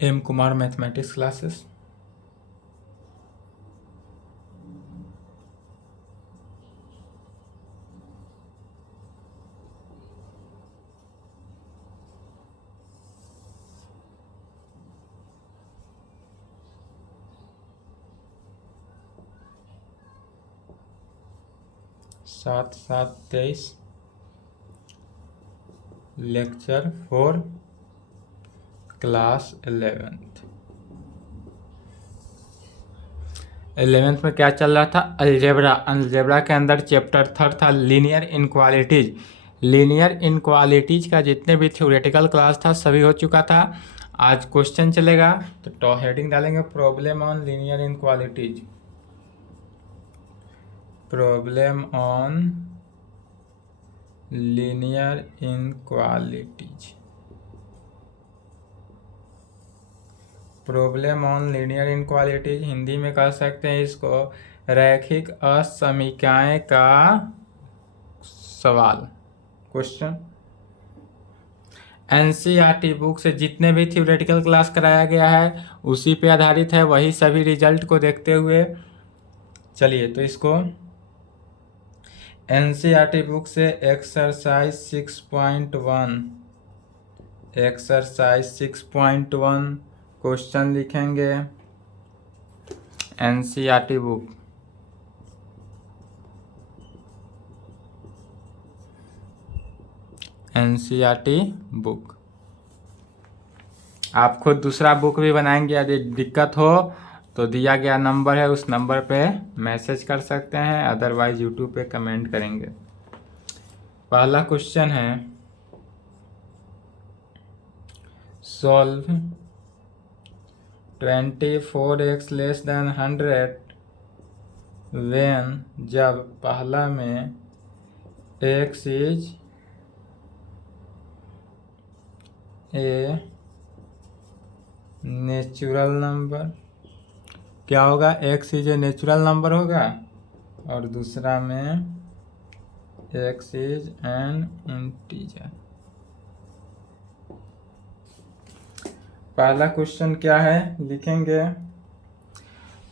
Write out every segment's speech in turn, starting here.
M Kumar mathematics classes. सात सात 23 lecture 4 class 11th में क्या चल रहा था? अलजेब्रा। अलजेब्रा के अंदर चैप्टर थर्ड था लीनियर इनक्वालिटीज। लीनियर इनक्वालिटीज का जितने भी थ्योरेटिकल क्लास था सभी हो चुका था। आज क्वेश्चन चलेगा तो हेडिंग डालेंगे problem on linear inequalities. Problem on linear inequalities. Problem on linear inequalities Hindi में कह सकते हैं इसको रैखिक असमीकाएं का सवाल। क्वेश्चन एनसीईआरटी बुक से जितने भी थ्योरेटिकल क्लास कराया गया है उसी पे आधारित है, वही सभी रिजल्ट को देखते हुए चलिए तो इसको एनसीईआरटी बुक से एक्सरसाइज 6.1 क्वेश्चन लिखेंगे। एनसीईआरटी बुक बुक आप खुद दूसरा बुक भी बनाएंगे। यदि दिक्कत हो तो दिया गया नंबर है उस नंबर पे मैसेज कर सकते हैं, अदरवाइज यूट्यूब पे कमेंट करेंगे। पहला क्वेश्चन है solve 24x less than 100 when जब पहला में x is a natural number. क्या होगा? x is a natural number होगा और दूसरा में x इज एन इंटीजर। पहला क्वेश्चन क्या है लिखेंगे,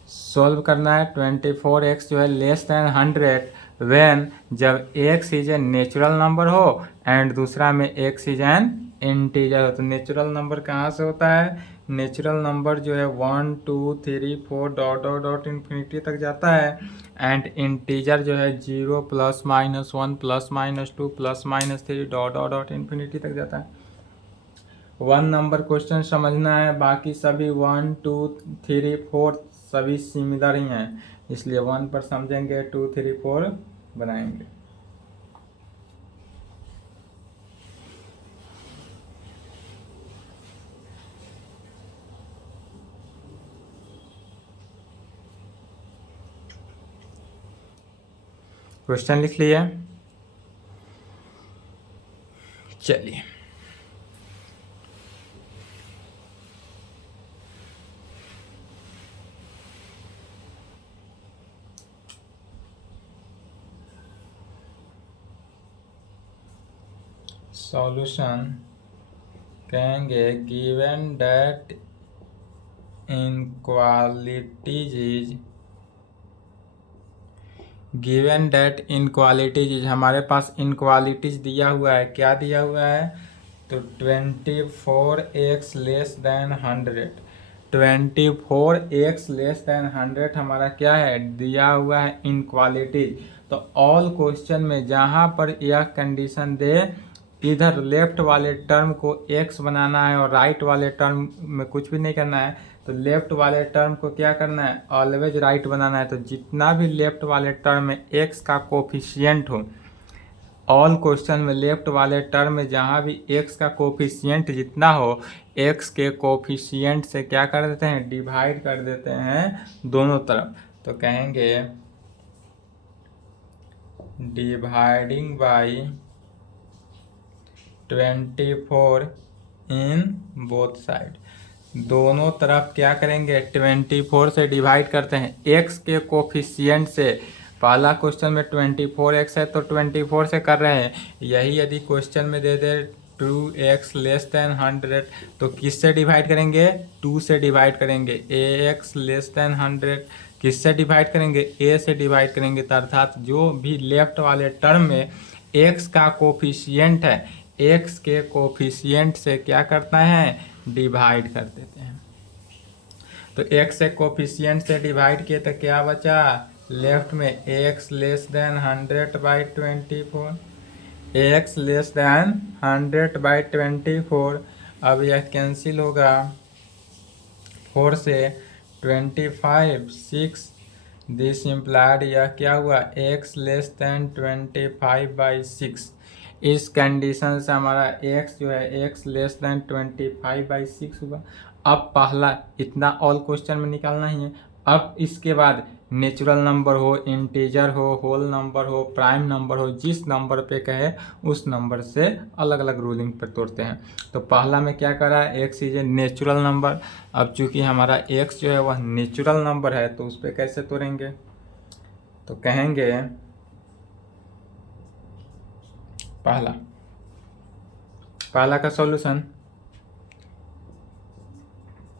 सॉल्व करना है 24x जो है लेस देन 100 व्हेन जब x is a natural number हो एंड दूसरा में x इज एन इंटीजर हो। तो नेचुरल नंबर कहाँ से होता है? नेचुरल नंबर जो है 1 2 3 4 डॉट डॉट डॉट इन्फिनिटी तक जाता है एंड इंटीजर जो है 0 plus minus 1 plus minus 2 plus minus 3 dot dot dot infinity तक जाता है। 1 नंबर क्वेश्चन समझना है, बाकी सभी 1 2 3 4 सभी सिमिलर ही हैं, इसलिए 1 पर समझेंगे 2 3 4 बनाएंगे। क्वेश्चन लिख लिए? चलिए सॉल्यूशन कहेंगे गिवन दैट इनक्वालिटीज इज हमारे पास इनक्वालिटीज दिया हुआ है। क्या दिया हुआ है? तो 24x less than 100। 24x less than 100 हमारा क्या है? दिया हुआ है इनक्वालिटीज। तो ऑल क्वेश्चन में जहाँ पर यह कंडीशन दे इधर लेफ्ट वाले टर्म को x बनाना है और राइट वाले टर्म में कुछ भी नहीं करना है। तो लेफ्ट वाले टर्म को क्या करना है? ऑलवेज राइट बनाना है। तो जितना भी लेफ्ट वाले टर्म में x का कोफिशिएंट हो, ऑल क्वेश्चन में लेफ्ट वाले टर्म में जहाँ भी x का कोफिशिएंट जितना हो, x के कोफिशिएंट से क्या कर देते हैं? डिवाइड कर देते हैं दोनों तरफ। तो कहेंगे dividing by 24 in both side. दोनों तरफ क्या करेंगे? 24 से डिवाइड करते हैं x के कोफिशिएंट से। पहला क्वेश्चन में 24x है तो 24 से कर रहे हैं। यही यदि क्वेश्चन में दे दे 2x लेस देन 100, तो किससे डिवाइड करेंगे? 2 से डिवाइड करेंगे। ax लेस देन 100 किससे डिवाइड करेंगे? a से डिवाइड करेंगे। तो अर्थात जो भी लेफ्ट वाले टर्म में x का कोफिशिएंट है, x के कोफिशिएंट से क्या करता है? डिवाइड कर देते हैं। तो x से कोफिशिएंट से डिवाइड किए तो क्या बचा? लेफ्ट में x less than 100/24, x less than 100/24। अब यह कैंसिल होगा, 4 से 25 6, दिस इम्प्लाइड यह क्या हुआ? x less than 25/6। इस कंडीशन से हमारा x जो है x लेस देन 25/6 हुआ। अब पहला इतना ऑल क्वेश्चन में निकालना ही है। अब इसके बाद नेचुरल नंबर हो, इंटीजर हो, होल नंबर हो, प्राइम नंबर हो, जिस नंबर पे कहे उस नंबर से अलग अलग रूलिंग पर तोड़ते हैं। तो पहला में क्या करा? x is a natural number. अब चूंकि हमारा x जो है वह नेचुरल नंबर है तो उस पर कैसे तोड़ेंगे? तो कहेंगे पहला का solution,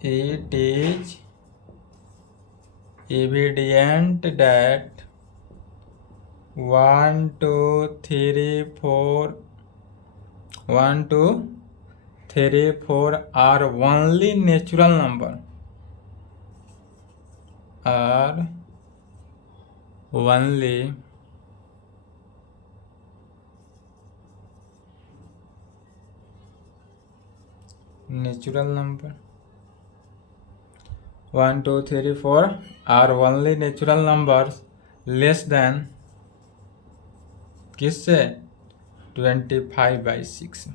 it is evident that 1 2 3 4 are only natural number, are only natural number। 1 2 3 4 are only natural numbers less than किससे? 25/6।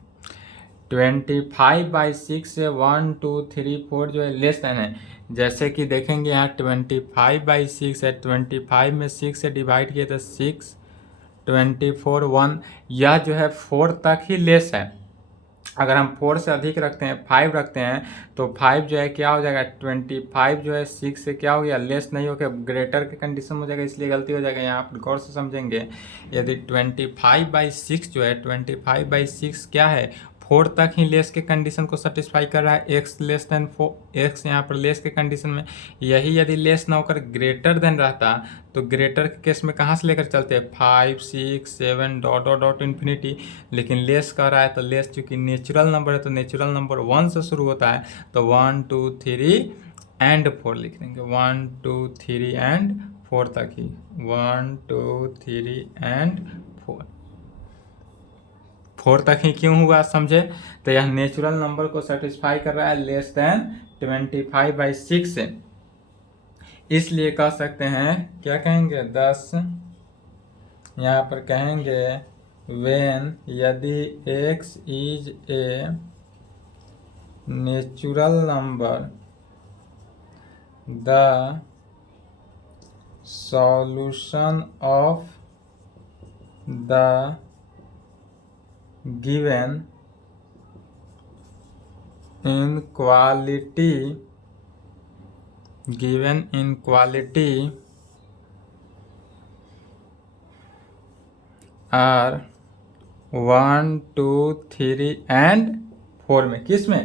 25/6 से 1 2 3 4 जो है लेस देन है। जैसे कि देखेंगे यहाँ 25/6 है, 25 में 6 से डिवाइड किए तो 6, 24 1, यह जो है 4 तक ही लेस है। अगर हम 4 से अधिक रखते हैं, 5 रखते हैं, तो 5 जो है क्या हो जाएगा? 25 जो है 6 से क्या हो गया? लेस नहीं हो गया, ग्रेटर के कंडीशन में हो जाएगा, इसलिए गलती हो जाएगा। यहाँ पर गौर से समझेंगे। यदि 25/6 जो है 25/6 क्या है? 4 तक ही लेस के कंडीशन को सेटिस्फाई कर रहा है। x लेस देन 4, x यहाँ पर लेस के कंडीशन में, यही यदि लेस ना होकर ग्रेटर देन रहता तो ग्रेटर के केस में कहाँ से लेकर चलते हैं? 5 6 7 डॉट डॉट डॉट इन्फिनिटी। लेकिन लेस कर रहा है तो लेस चूंकि नेचुरल नंबर है तो नेचुरल नंबर 1 से शुरू होता है, तो 1 2 3 एंड 4 लिख देंगे। 1 2 3 एंड 4 तक ही, 1 2 3 एंड 4 तक ही क्यों हुआ समझे? तो यह नेचुरल नंबर को सेटिस्फाई कर रहा है लेस देन 25/6 से, इसलिए कह सकते हैं, क्या कहेंगे? 10 यहाँ पर कहेंगे व्हेन यदि x is a natural number the solution of the given inequality are 1 2 3 and 4 में। किस में?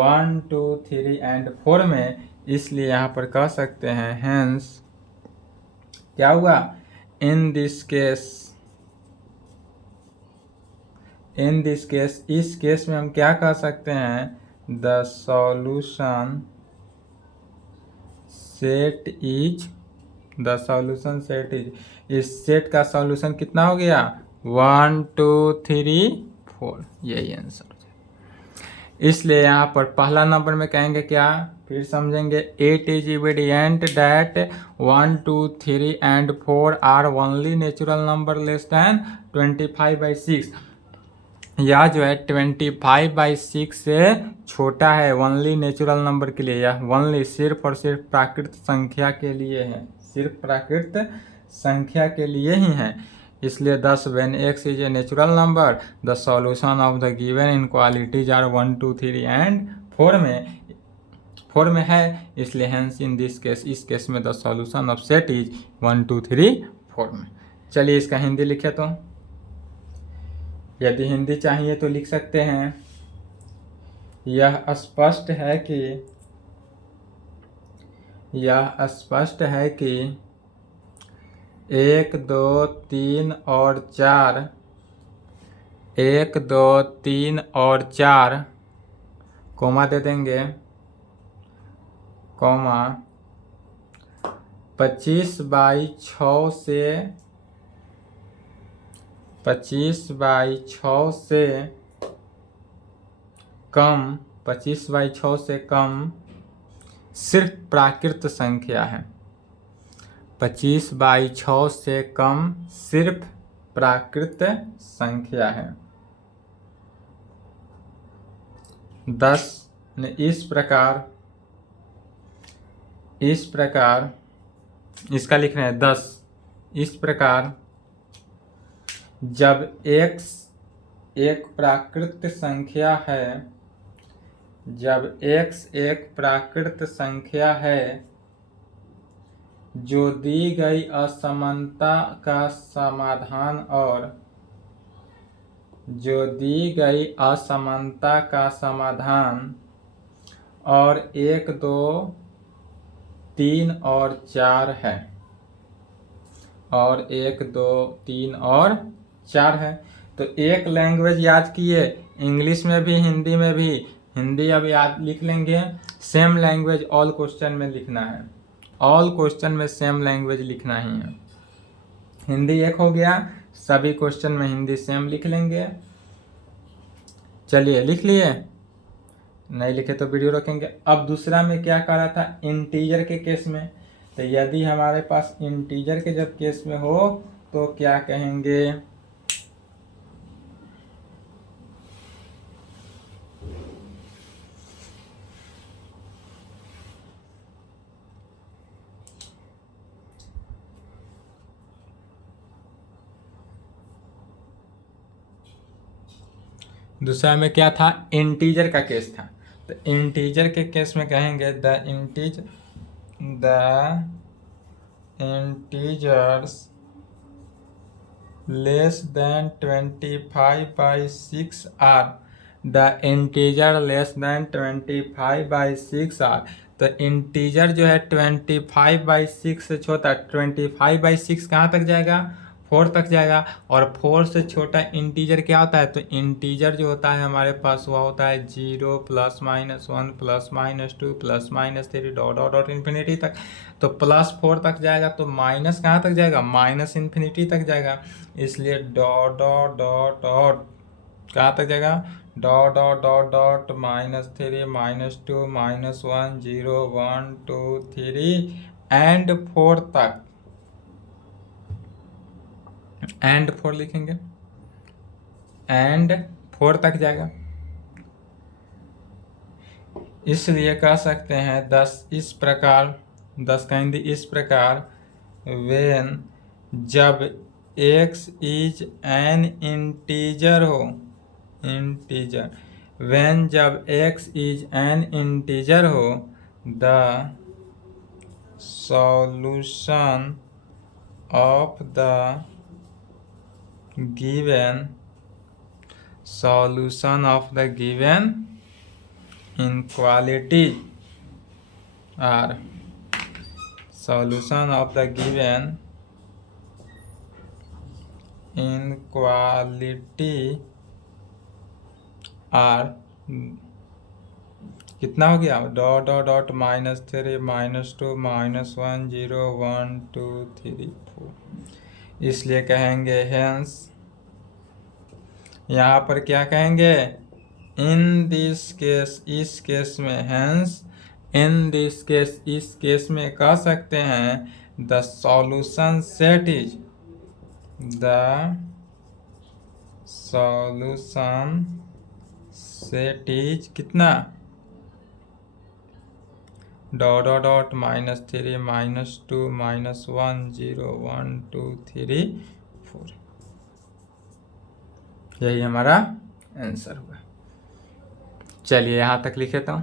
1 2 3 एंड 4 में। इसलिए यहाँ पर कह सकते हैं hence क्या हुआ? इन दिस केस इस केस में हम क्या कह सकते हैं? द सॉल्यूशन सेट इज इस सेट का सॉल्यूशन कितना हो गया? 1 2 3 4, यही आंसर हो जाए। इसलिए यहाँ पर पहला नंबर में कहेंगे क्या? फिर समझेंगे, it is evident that 1 2 3 and 4 are only natural number less than 25/6। यह जो है 25/6 से छोटा है ओनली नेचुरल नंबर के लिए। यह ओनली सिर्फ और सिर्फ प्राकृत संख्या के लिए है, सिर्फ प्राकृत संख्या के लिए ही है। इसलिए 10 when x is a natural number the solution of the given inequalities are 1 2 3 and 4 में है। इसलिए हेंस इन दिस केस, इस केस में the solution of set is 1 2 3 4 में। चलिए इसका हिंदी लिखे तो यदि हिंदी चाहिए तो लिख सकते हैं, यह स्पष्ट है कि 1 2 3 और 4, 1 2 3 और 4, कोमा दे देंगे, कोमा 25/6 से 25/6 से कम, 25/6 से कम सिर्फ प्राकृत संख्या है। 25/6 से कम सिर्फ प्राकृत संख्या है। 10 इस प्रकार इसका लिख रहे हैं 10 इस प्रकार जब x एक प्राकृत संख्या है, जब x एक प्राकृत संख्या है जो दी गई असमानता का समाधान और जो दी गई असमानता का समाधान और 1 2 3 और 4 है, और 1 2 3 और 4 है। तो एक लैंग्वेज याद किए, इंग्लिश में भी हिंदी में भी। हिंदी अब याद लिख लेंगे, सेम लैंग्वेज ऑल क्वेश्चन में लिखना है, ऑल क्वेश्चन में सेम लैंग्वेज लिखना ही है। हिंदी एक हो गया, सभी क्वेश्चन में हिंदी सेम लिख लेंगे। चलिए लिख लिए, नहीं लिखे तो वीडियो रखेंगे। अब दूसरा में क्या कह रहा था, इंटीजर के केस में। तो यदि हमारे पास इंटीजर के जब केस में हो तो क्या कहेंगे, दूसरा में क्या था, इंटीजर का केस था। तो इंटीजर के केस में कहेंगे the integers less than 25/6 are, the integer less than 25/6 are. तो इंटीजर जो है 25/6 से छोटा, 25/6 कहाँ तक जाएगा, 4 तक जाएगा। और 4 से छोटा इंटीजर क्या होता है, तो इंटीजर जो होता है हमारे पास वह होता है 0 +-1 +-2 +-3 डॉट डॉट डॉट इन्फिनिटी तक। तो +4 तक जाएगा तो माइनस कहाँ तक जाएगा, -इन्फिनिटी तक जाएगा। इसलिए डॉट डॉट डॉट डॉट कहाँ तक जाएगा, dot dot dot dot -3 -2 -1 0 1 2 3 and 4 तक, एंड 4 लिखेंगे, एंड 4 तक जाएगा। इसलिए कह सकते हैं 10 इस प्रकार, 10 का हिंदी इस प्रकार, वेन जब x इज एन इंटीजर हो, इंटीजर, वेन जब x इज एन इंटीजर हो, the solution of the given solution of the given inequality or solution of the given inequality are कितना हो गया, डॉट डॉट डॉट -3 -2 -1 0 1 2 3 4। इसलिए कहेंगे hence, यहाँ पर क्या कहेंगे, इन दिस केस, इस केस में, हेंस इन दिस केस, इस केस में कह सकते हैं the solution set is, the solution set is कितना, डॉट डॉट डॉट -3 -2 -1 0 1 2 3 4। यही हमारा आंसर हुआ। चलिए यहाँ तक लिखे तो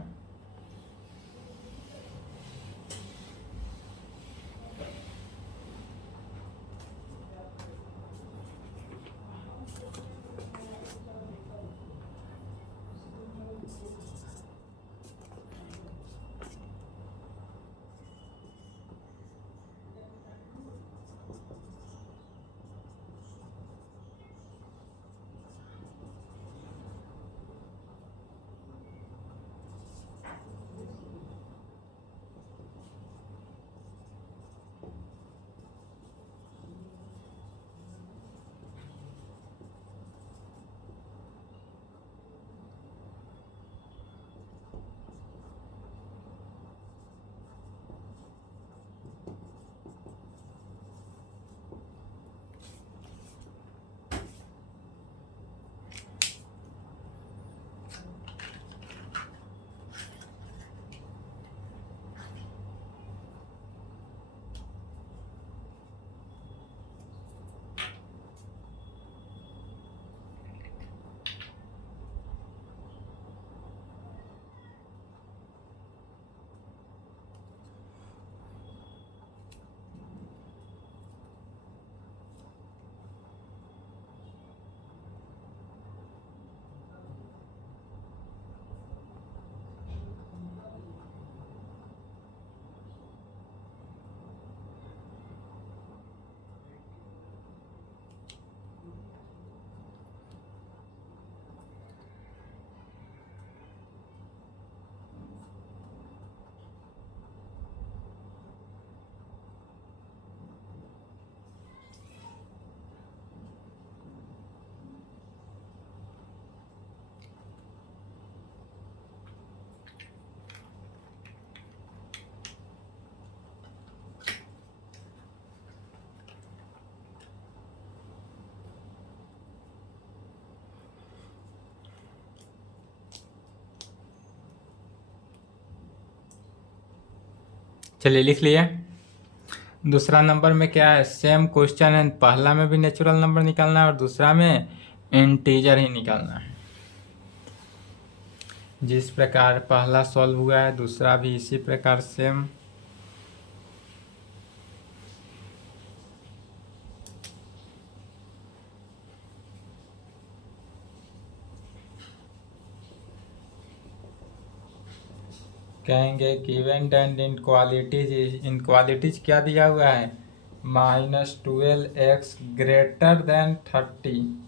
चलिए लिख लिए। दूसरा नंबर में क्या है, सेम क्वेश्चन है, पहला में भी नेचुरल नंबर निकालना है और दूसरा में इंटीजर ही निकालना है। जिस प्रकार पहला सॉल्व हुआ है दूसरा भी इसी प्रकार सेम। कहेंगे गिवन एंड इनक्वालिटीज क्या दिया हुआ है, -12x ग्रेटर देन 30।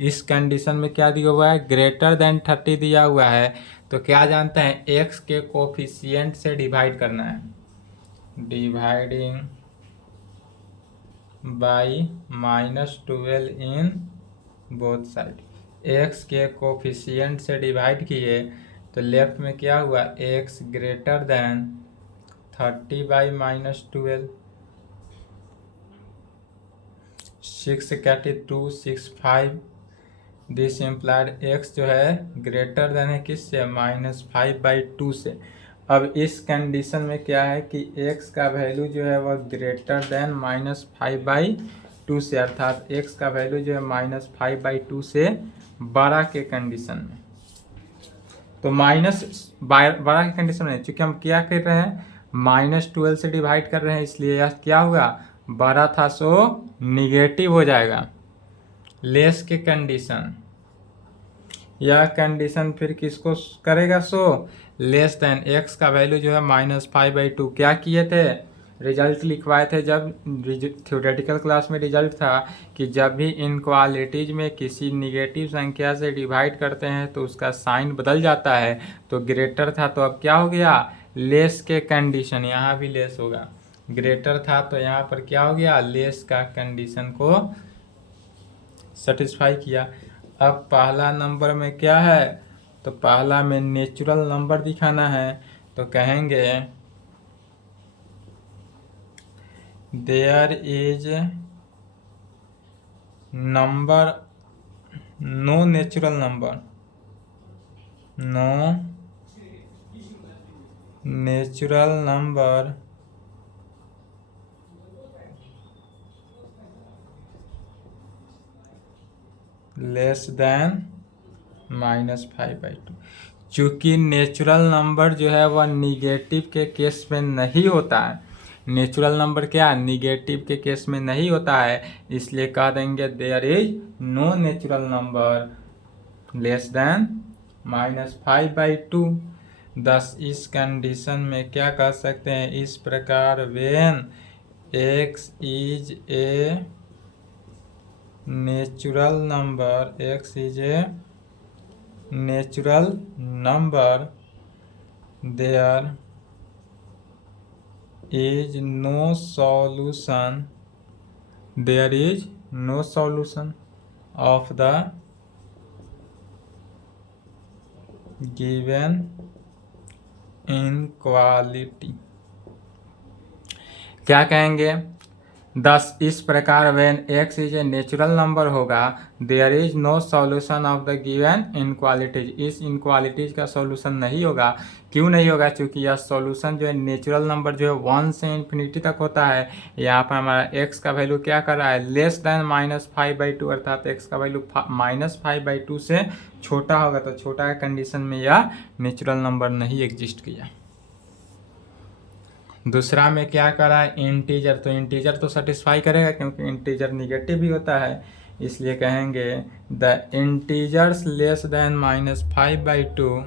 इस कंडीशन में क्या दिया हुआ है, ग्रेटर देन 30 दिया हुआ है। तो क्या जानते हैं, x के कोफिशिएंट से डिवाइड करना है, dividing by -12 in both side. x के कोफिशिएंट से डिवाइड किए तो लेफ्ट में क्या हुआ, x ग्रेटर देन 30 बाई -12। 6 कैटी 2 6 5। दिस इम्प्लाइड x जो है ग्रेटर देन है किससे, -5/2 से। अब इस कंडीशन में क्या है कि x का वैल्यू जो है वह ग्रेटर देन -5/2 से, अर्थात x का वैल्यू जो है -5/2 से बड़ा के कंडीशन में। तो बड़ा के कंडीशन में चूंकि हम क्या कर रहे हैं, -12 से डिवाइड कर रहे हैं, इसलिए यह क्या हुआ, बड़ा था सो निगेटिव हो जाएगा। लेस के कंडीशन, यह कंडीशन फिर किसको करेगा, सो लेस देन। x का वैल्यू जो है -5/2। क्या किए थे, रिजल्ट लिखवाए थे जब थ्योरेटिकल क्लास में रिजल्ट था कि जब भी इनक्वालिटीज में किसी निगेटिव संख्या से डिवाइड करते हैं तो उसका साइन बदल जाता है। तो ग्रेटर था तो अब क्या हो गया, लेस के कंडीशन, यहाँ भी लेस होगा। ग्रेटर था तो यहाँ पर क्या हो गया, लेस का कंडीशन को सेटिस्फाई किया। अब पहला नंबर में क्या है, तो पहला में नेचुरल नंबर दिखाना है। तो कहेंगे there is number, no natural number, no natural number less than -5/2। चूँकि नेचुरल नंबर जो है वह निगेटिव के केस में नहीं होता है, नेचुरल नंबर क्या निगेटिव के केस में नहीं होता है, इसलिए कह देंगे there is no natural number less than -5/2। Thus इस कंडीशन में क्या कह सकते हैं, इस प्रकार when x is a natural number, x is a natural number, there is no solution, there is no solution of the given inequality. क्या कहेंगे, 10 इस प्रकार when x is a natural number होगा, there is no solution of the given inequalities. इस inequalities का solution नहीं होगा। क्यों नहीं होगा, क्योंकि यह सॉल्यूशन जो है नेचुरल नंबर जो है 1 से इन्फिनिटी तक होता है। यहाँ पर हमारा x का वैल्यू क्या कर रहा है, लेस देन -5/2, अर्थात x का वैल्यू -5/2 से छोटा होगा। तो छोटा कंडीशन में यह नेचुरल नंबर नहीं एग्जिस्ट किया। दूसरा में क्या करा है, इंटीजर। तो इंटीजर तो सेटिस्फाई करेगा क्योंकि इंटीजर निगेटिव भी होता है, इसलिए कहेंगे the integers less than -5/2,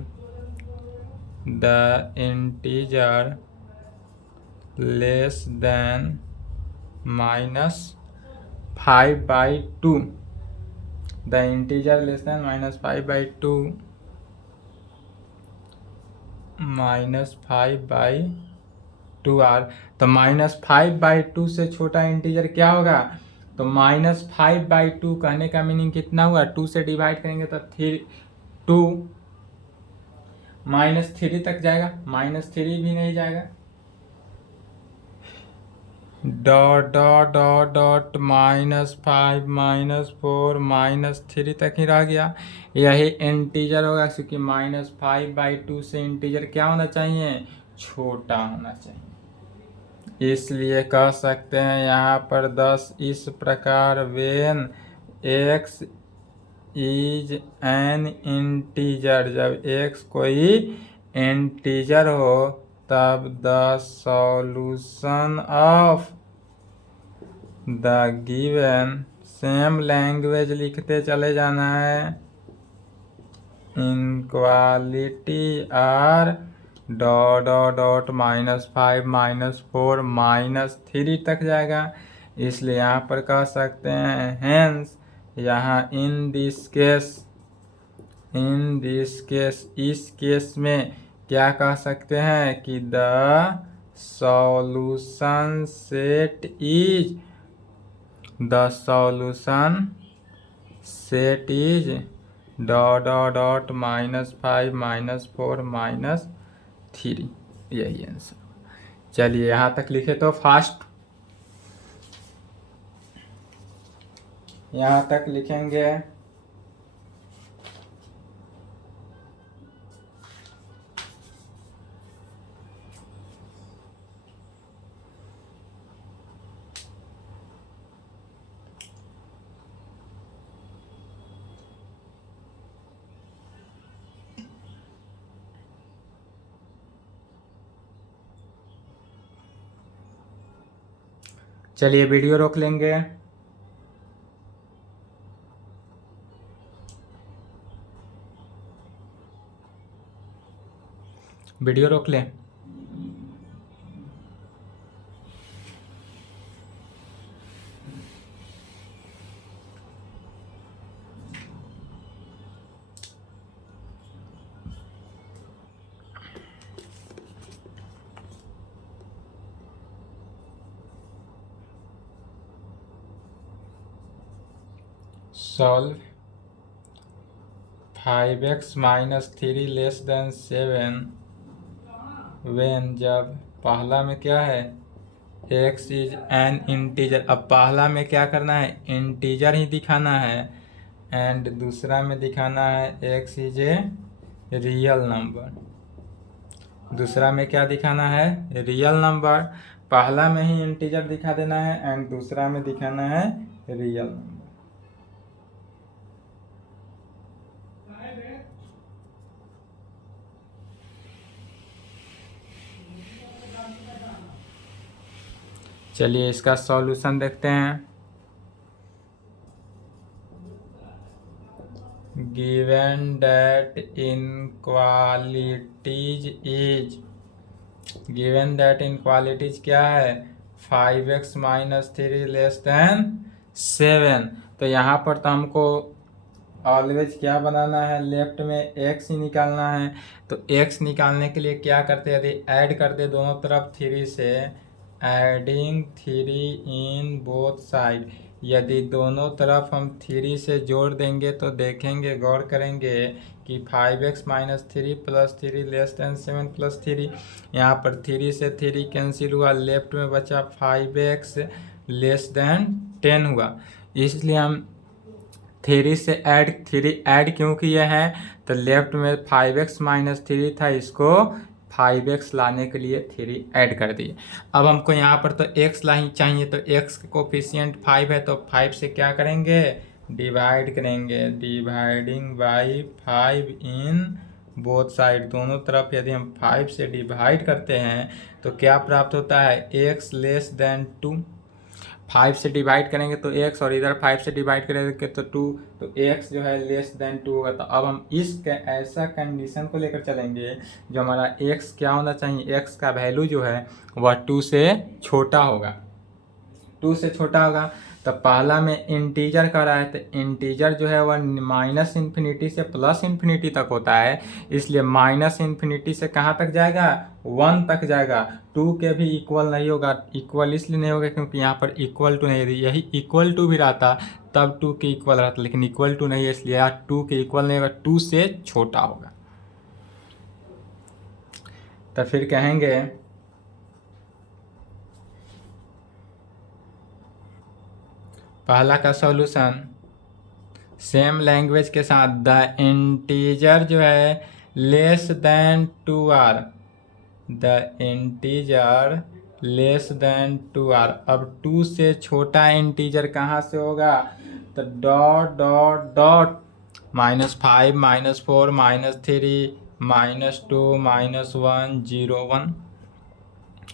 the integer less than -5/2, the integer less than -5/2, -5/2r। तो -5/2 से छोटा इंटीजर क्या होगा, तो -5/2 कहने का मीनिंग कितना हुआ, 2 से डिवाइड करेंगे तो 2 -3 तक जाएगा, -3 भी नहीं जाएगा, डॉट डॉट डॉट डॉट -5 -4 -3 तक ही रह गया। यही इंटीजर होगा क्योंकि -5/2 से इंटीजर क्या होना चाहिए, छोटा होना चाहिए। इसलिए कह सकते हैं यहाँ पर 10 इस प्रकार when x is an integer, जब x कोई इंटीजर हो तब the solution of the given, same language लिखते चले जाना है, inequality R dot dot dot -5 -4 -3 तक जाएगा। इसलिए यहाँ पर कह सकते हैं हेंस, यहाँ इन दिस केस इस केस में क्या कह सकते हैं कि the solution set is dot dot dot -5 -4 -3, यही आंसर। चलिए यहाँ तक लिखे तो फास्ट, यहाँ तक लिखेंगे। चलिए वीडियो रोक लेंगे। वीडियो रोक लें। Solve 5x -3 less than 7 when, जब पहला में क्या है x इज एन इंटीजर, अब पहला में क्या करना है इंटीजर ही दिखाना है, एंड दूसरा में दिखाना है x is a real number. दूसरा में क्या दिखाना है रियल नंबर, पहला में ही इंटीजर दिखा देना है एंड दूसरा में दिखाना है रियल नंबर। चलिए इसका सॉल्यूशन देखते हैं। गिवन दैट इनक्वालिटीज क्या है 5x -3 लेस देन 7, तो यहाँ पर तो हमको ऑलवेज क्या बनाना है, लेफ्ट में x ही निकालना है। तो x निकालने के लिए क्या करते हैं, यदि ऐड करते दोनों तरफ 3 से, एडिंग 3 इन बोथ साइड, यदि दोनों तरफ हम 3 से जोड़ देंगे तो देखेंगे, गौर करेंगे कि 5x -3 + 3 लेस देन 7 + 3, यहाँ पर 3 से 3 कैंसिल हुआ, लेफ्ट में बचा 5x लेस देन 10 हुआ। इसलिए हम 3 ऐड क्यों किए हैं, तो लेफ्ट में 5x -3 था, इसको 5x लाने के लिए 3 ऐड कर दिए। अब हमको यहाँ पर तो x लाइन चाहिए, तो x का कोफिशिएंट 5 है, तो 5 से क्या करेंगे डिवाइड करेंगे, dividing by 5 in both side, दोनों तरफ यदि हम 5 से डिवाइड करते हैं तो क्या प्राप्त होता है x लेस देन 2। 5 से डिवाइड करेंगे तो x और इधर 5 से डिवाइड करेंगे तो 2, तो x जो है लेस देन 2 होगा। तो अब हम इस ऐसा कंडीशन को लेकर चलेंगे जो हमारा x क्या होना चाहिए, x का वैल्यू जो है वह 2 से छोटा होगा, 2 से छोटा होगा। तो पहला में इंटीजर का रहा है, तो इंटीजर जो है वह -∞ से +∞ तक होता है, इसलिए -∞ से कहाँ तक जाएगा 1 तक जाएगा। 2 के भी इक्वल नहीं होगा, इक्वल इसलिए नहीं होगा क्योंकि यहाँ पर इक्वल टू नहीं, यही इक्वल टू भी रहता तब 2 के इक्वल रहता, लेकिन इक्वल टू नहीं है इसलिए यहाँ 2 के इक्वल नहीं होगा, 2 से छोटा होगा। तो फिर कहेंगे पहला का सॉल्यूशन सेम लैंग्वेज के साथ, द इंटीजर जो है less than 2r, the integer less then 2r। अब 2 से छोटा इंटीजर कहाँ से होगा, तो डॉट डॉट डॉट -5 -4 -3 -2 -1 0 1।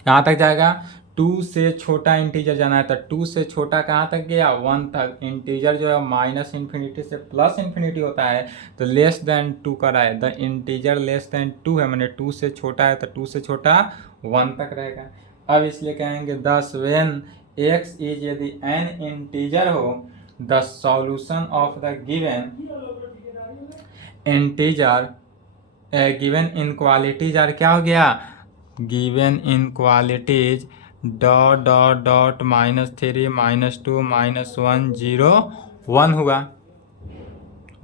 कहाँ तक जाएगा, 2 से छोटा इंटीजर जाना है, तो 2 से छोटा कहाँ तक गया, 1 तक। इंटीजर जो है -∞ से +∞ होता है, तो लेस देन 2 का है, द इंटीजर लेस देन 2 है, मैंने 2 से छोटा है, तो 2 से छोटा 1 तक रहेगा। अब इसलिए कहेंगे दस वेन x इज यदि एन इंटीजर हो, the solution of the given integer given inequalities are क्या हो गया, given inequalities dot dot dot -3 -2 -1 0 1 हुआ,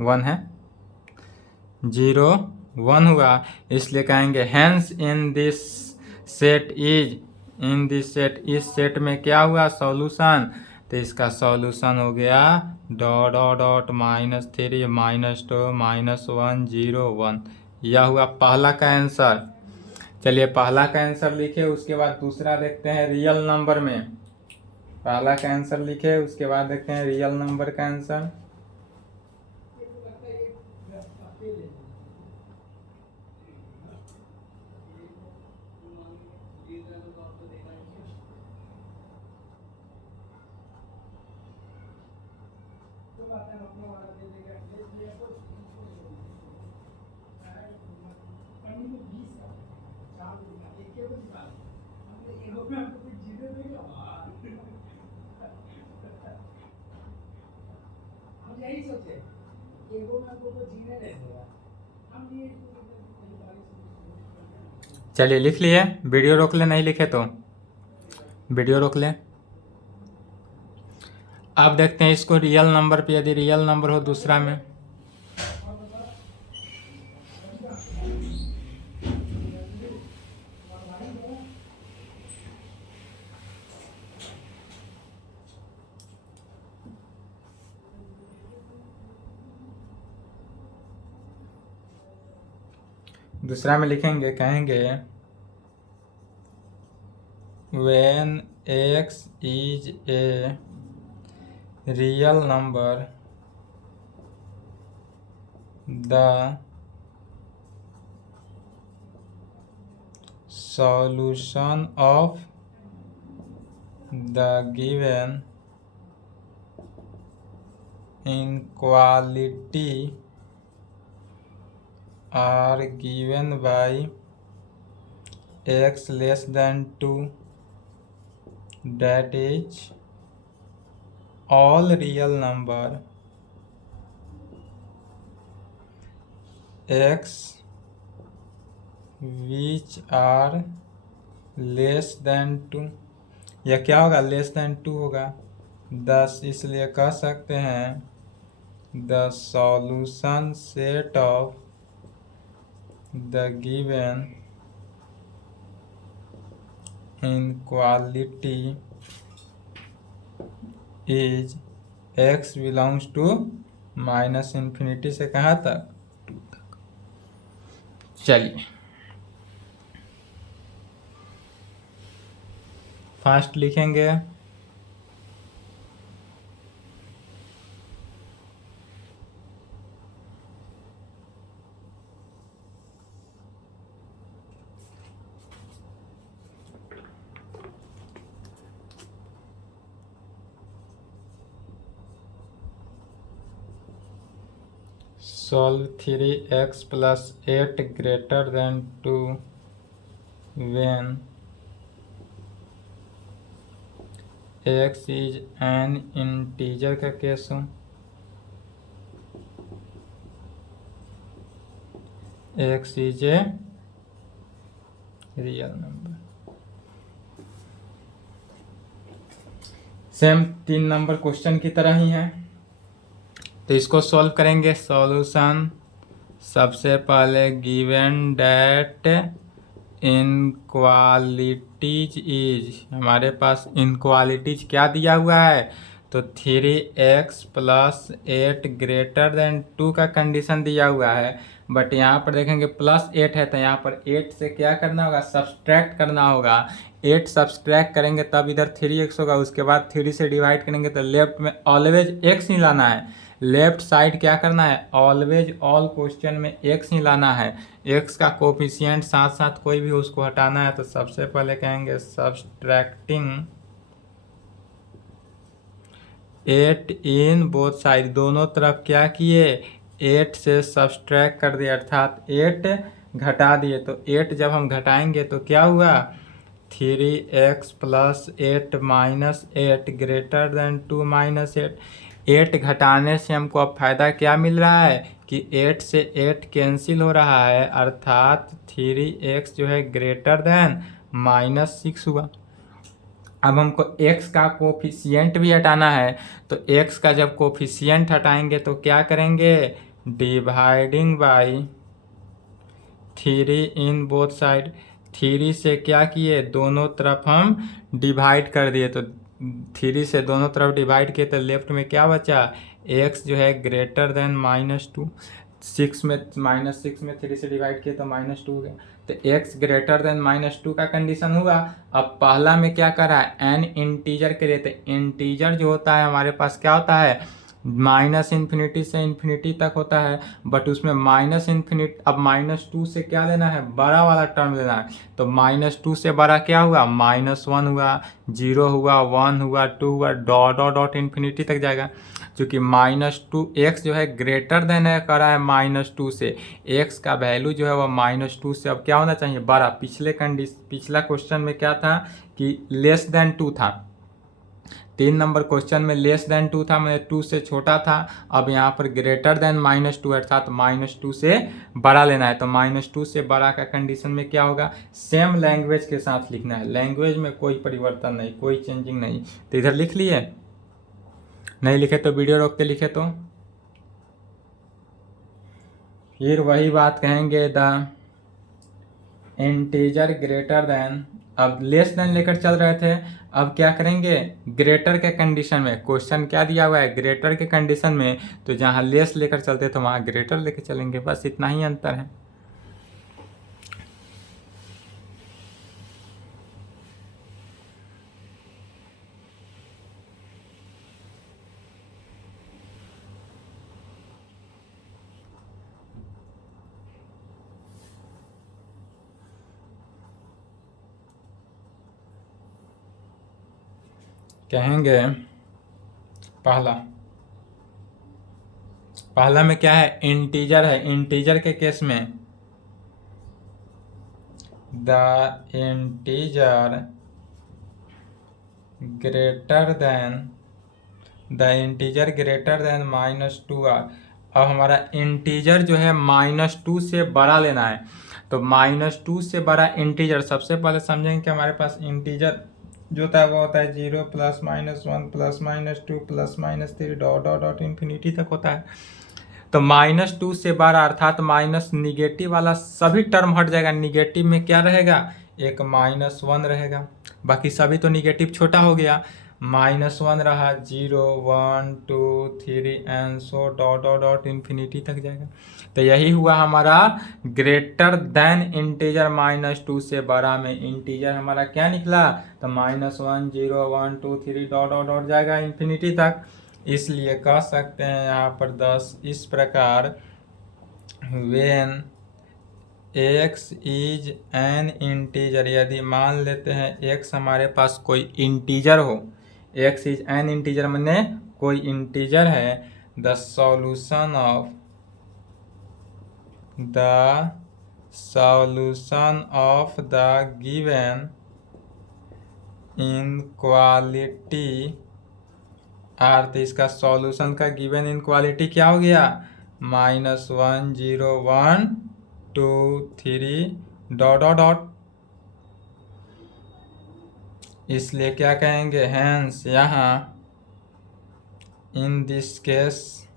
1 है, 0 1 हुआ। इसलिए कहेंगे hence in this set is, in this set, इस सेट में क्या हुआ सॉल्यूशन, तो इसका सॉल्यूशन हो गया डॉट डॉट डॉट -3 -2 -1 0 1। यह हुआ पहला का आंसर। चलिए पहला का आंसर लिखे, उसके बाद दूसरा देखते हैं रियल नंबर में। पहला का आंसर लिखे, उसके बाद देखते हैं रियल नंबर का आंसर। चलिए लिख लिए, वीडियो रोक ले, नहीं लिखे तो वीडियो रोक ले। अब देखते हैं इसको रियल नंबर पे, यदि रियल नंबर हो दूसरा में, दूसरा में लिखेंगे, कहेंगे when x is a real number the solution of the given inequality are given by x less than 2, that is all real number x which are less than 2। यह क्या होगा, लेस देन 2 होगा, 10। इसलिए कह सकते हैं the solution set of the given inequality is x belongs to -∞ से कहाँ तक, 2 तक। चलिए फास्ट लिखेंगे, solve 3x plus 8 greater than 2 when x is an integer का केस हो, x is a real number. Same 3 number question की तरह ही है, तो इसको सॉल्व करेंगे। सॉल्यूशन सबसे पहले गिवन डेट इनक्वालिटीज इज, हमारे पास इनक्वालिटीज क्या दिया हुआ है, तो तो 3x प्लस 8 ग्रेटर देन 2 का कंडीशन दिया हुआ है, बट यहाँ पर देखेंगे प्लस 8 है तो यहाँ पर 8 से क्या करना होगा, सब्सट्रैक्ट करना होगा। 8 सब्सट्रैक्ट करेंगे तब इधर 3x होगा, उसके बाद 3 से डिवाइड करेंगे तो लेफ्ट में ऑलवेज x ही लाना है। लेफ्ट साइड क्या करना है, ऑलवेज ऑल क्वेश्चन में x ही लाना है। x का कोफिशिएंट साथ साथ कोई भी उसको हटाना है, तो सबसे पहले कहेंगे सब्सट्रैक्टिंग 8 इन बोथ साइड, दोनों तरफ क्या किए, 8 से सब्सट्रैक्ट कर दिए अर्थात 8 घटा दिए। तो 8 जब हम घटाएंगे तो क्या हुआ, 3x plus 8 minus 8 greater than 2 minus 8। 8 घटाने से हमको अब फायदा क्या मिल रहा है कि 8 से 8 कैंसिल हो रहा है, अर्थात 3x जो है ग्रेटर देन -6 हुआ। अब हमको x का कोफिशिएंट भी हटाना है, तो x का जब कोफिशिएंट हटाएंगे तो क्या करेंगे, dividing by 3 in both side. 3 से क्या किए, दोनों तरफ हम डिवाइड कर दिए, तो 3 से दोनों तरफ डिवाइड किए तो लेफ्ट में क्या बचा, x जो है ग्रेटर देन -2। 6 में -6 में 3 से डिवाइड किए तो -2 हो गया, तो x ग्रेटर देन -2 का कंडीशन हुआ। अब पहला में क्या करा है, n इंटीजर के लिए, तो इंटीजर जो होता है हमारे पास क्या होता है, -इन्फिनिटी से इन्फिनिटी तक होता है, बट उसमें -इन्फिनिटी, अब -2 से क्या लेना है, बड़ा वाला टर्म लेना है। तो -2 से बड़ा क्या हुआ, -1 हुआ, 0 हुआ, 1 हुआ, 2 हुआ, डॉट डॉट डॉट इन्फिनिटी तक जाएगा। क्योंकि -2 x जो है ग्रेटर देन है करा है -2 से, x का वैल्यू जो है वह -2 से अब क्या होना चाहिए, बड़ा। पिछला क्वेश्चन में क्या था कि लेस देन 2 था, 3 नंबर क्वेश्चन में लेस देन 2 था, मैंने 2 से छोटा था। अब यहाँ पर ग्रेटर देन -2 अर्थात -2 से बड़ा लेना है, तो -2 से बड़ा का कंडीशन में क्या होगा, सेम लैंग्वेज के साथ लिखना है, लैंग्वेज में कोई परिवर्तन नहीं, कोई चेंजिंग नहीं। तो इधर लिख लिए, नहीं लिखे तो वीडियो रोक के लिखे तो फिर वही बात कहेंगे, द इंटीजर ग्रेटर देन, अब लेस देन लेकर चल रहे थे, अब क्या करेंगे, ग्रेटर के कंडीशन में, क्वेश्चन क्या दिया हुआ है, ग्रेटर के कंडीशन में, तो जहाँ लेस लेकर चलते तो वहाँ ग्रेटर लेकर चलेंगे, बस इतना ही अंतर है। कहेंगे पहला में क्या है, इंटीजर है, इंटीजर के केस में the integer greater than -2 are. अब हमारा इंटीजर जो है -2 से बड़ा लेना है, तो -2 से बड़ा इंटीजर, सबसे पहले समझेंगे कि हमारे पास इंटीजर जो होता है वो होता है 0 +- 1 +- 2 +- 3 डॉट डॉट डॉट इन्फिनिटी तक होता है। तो -2 से बड़ा अर्थात माइनस निगेटिव वाला सभी टर्म हट जाएगा, निगेटिव में क्या रहेगा, एक -1 रहेगा, बाकी सभी तो निगेटिव छोटा हो गया, -1 रहा, 0 1 2 3 and so dot dot dot infinity तक जाएगा। तो यही हुआ हमारा ग्रेटर देन इंटीजर -2 से बड़ा में इंटीजर हमारा क्या निकला, तो -1 0 1 2 3 डॉट डॉट डॉट जाएगा इन्फिनिटी तक। इसलिए कह सकते हैं यहाँ पर 10 इस प्रकार, when x is an integer, यदि मान लेते हैं x हमारे पास कोई इंटीजर हो, x इज एन इंटीजर मैंने कोई इंटीजर है, the solution of the given inequality are, तो इसका सॉल्यूशन का गिवन इनक्वालिटी क्या हो गया, -1 0 1 2 3 डॉट डॉट डॉट। इसलिए क्या कहेंगे, हेंस यहाँ इन दिस केस,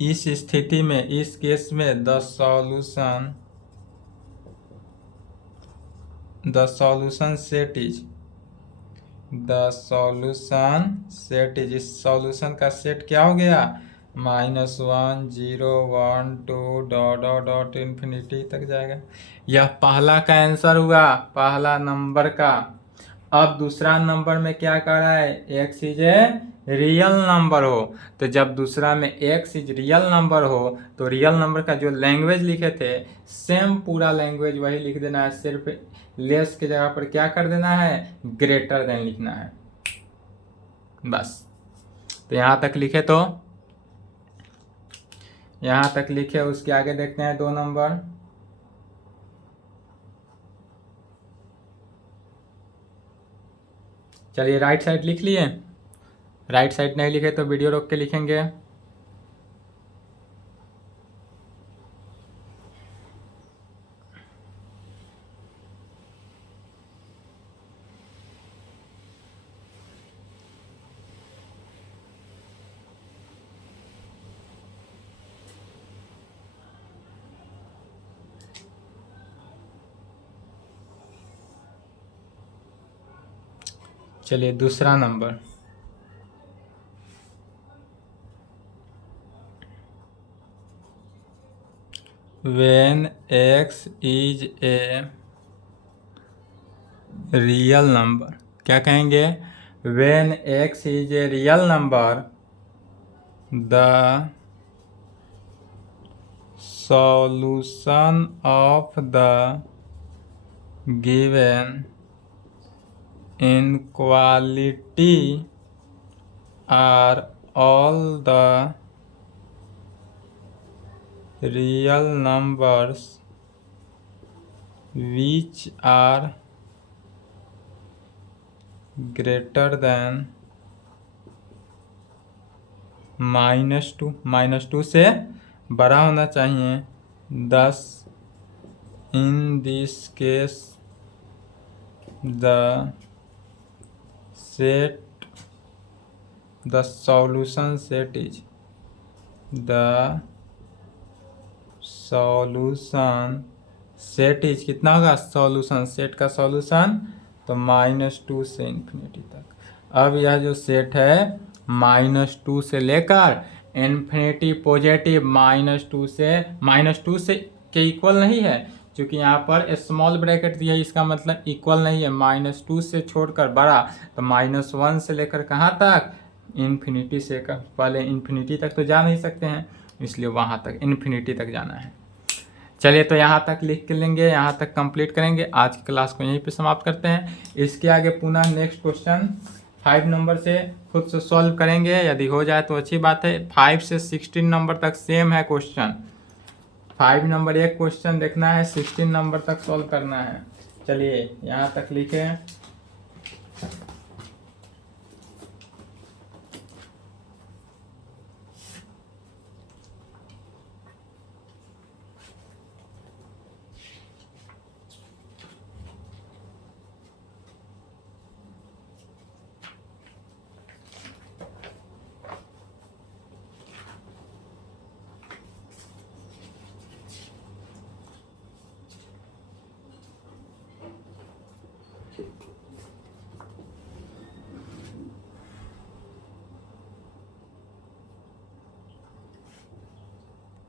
इस स्थिति में, इस केस में the solution set is the solution set is, इस सॉल्यूशन का सेट क्या हो गया, -1 0 1 2 डॉट डॉट डॉट इन्फिनिटी तक जाएगा। यह पहला का आंसर हुआ, पहला नंबर का। अब दूसरा नंबर में क्या कर रहा है, x is a real number हो, तो जब दूसरा में एक्स इज रियल नंबर हो तो रियल नंबर का जो लैंग्वेज लिखे थे सेम पूरा लैंग्वेज वही लिख देना है, सिर्फ लेस की जगह पर क्या कर देना है, ग्रेटर देन लिखना है बस। तो यहाँ तक लिखे, तो यहाँ तक लिखे, उसके आगे देखते हैं 2 नंबर। चलिए राइट साइड लिख लिए, राइट साइड नहीं लिखे तो वीडियो रोक के लिखेंगे। चलिए दूसरा number, when x is a real number, क्या कहेंगे, when x is a real number the solution of the given inequality are all the real numbers which are greater than -2, -2 से बड़ा होना चाहिए 10। इन this case the solution set is, the solution set is कितना होगा, solution set का solution तो -2 से infinity तक। अब यह जो सेट है -2 से लेकर इन्फिनिटी पॉजिटिव -2 से के इक्वल नहीं है, क्योंकि यहाँ पर स्मॉल ब्रैकेट दिया है, इसका मतलब इक्वल नहीं है। -2 से छोड़कर बड़ा तो -1 से लेकर कहाँ तक, इन्फिनिटी से पहले इन्फिनिटी तक तो जा नहीं सकते हैं, इसलिए वहाँ तक इन्फिनिटी तक जाना है। चलिए तो यहाँ तक लिख के लेंगे, यहाँ तक कंप्लीट करेंगे। आज की क्लास को यहीं पे समाप्त करते हैं। इसके आगे पुनः नेक्स्ट क्वेश्चन 5 नंबर से खुद से सॉल्व करेंगे, यदि हो जाए तो अच्छी बात है। 5 से 16 नंबर तक सेम है क्वेश्चन। 5 नंबर एक क्वेश्चन देखना है, 16 नंबर तक सॉल्व करना है। चलिए यहाँ तक लिखे।